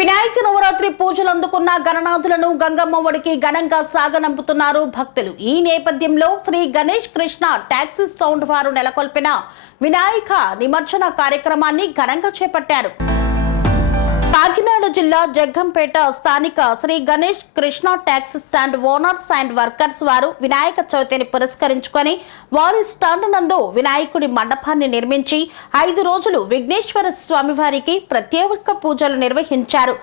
వినాయక నవరాత్రి పూజలు అందుకున్న గణనాథులను గంగమ్మ ఒడికి ఘనంగా సాగనంపుతున్నారు భక్తులు. ఈ నేపథ్యంలో శ్రీ గణేష్ కృష్ణ టాక్సీ సౌండ్ వారు నెలకొల్పిన వినాయక నిమజ్జన కార్యక్రమాన్ని ఘనంగా చేపట్టారు. కాకినాడ జిల్లా జగ్గంపేట స్థానిక Shri Ganesh Krishna taxi stand owners and workers వారు వినాయక చవితిని పురస్కరించుకొని వారి స్టాండ్ నందు వినాయకుడి మండపాన్ని నిర్మించి ఐదు రోజులు విఘ్నేశ్వర స్వామివారికి ప్రత్యేక పూజలు నిర్వహించారు.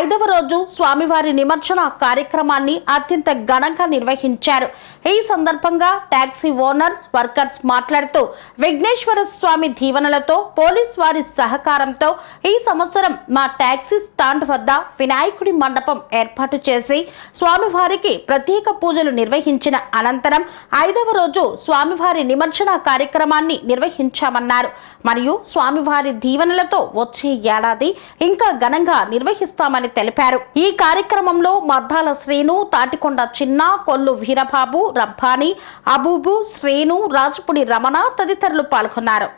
ఐదవ రోజు స్వామివారి నిమజ్జన కార్యక్రమాన్ని అత్యంత ఘనంగా నిర్వహించారు. ఈ సందర్భంగా ట్యాక్సీ ఓనర్స్ వర్కర్స్ మాట్లాడుతూ విఘ్నేశ్వర స్వామి దీవెనలతో పోలీస్ వారి సహకారంతో ఈ సంవత్సరం మా ట్యాక్సీ స్టాండ్ వద్ద వినాయకుడి మండపం ఏర్పాటు చేసి స్వామివారికి ప్రత్యేక పూజలు నిర్వహించిన అనంతరం ఐదవ రోజు స్వామివారి నిమజ్జన కార్యక్రమాన్ని నిర్వహించామన్నారు. మరియు స్వామివారి దీవెనలతో వచ్చే ఏడాది ఇంకా ఘనంగా నిర్వహిస్తామని తెలిపారు. ఈ కార్యక్రమంలో మద్దాల శ్రీను తాటికొండ చిన్న కొల్లు వీరబాబు రబ్బాని అబూబు శ్రీను రాజపుడి రమణ తదితరులు పాల్గొన్నారు.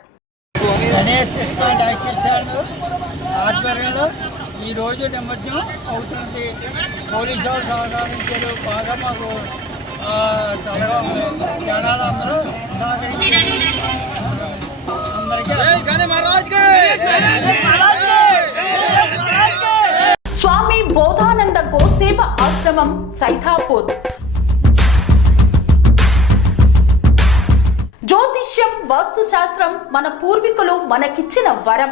గణేష్ ఈ రోజు సార్ నిమజ్జనం అవుతుంది. పోలీసు వాళ్ళు సహకరించారు. బాగా మాకు జనాలు అందరూ సహకరించి స్వామి బోధానంద గోసేవ ఆశ్రమం సైథాపూర్ జ్యోతిష్యం వాస్తుశాస్త్రం మన పూర్వీకులు మనకిచ్చిన వరం.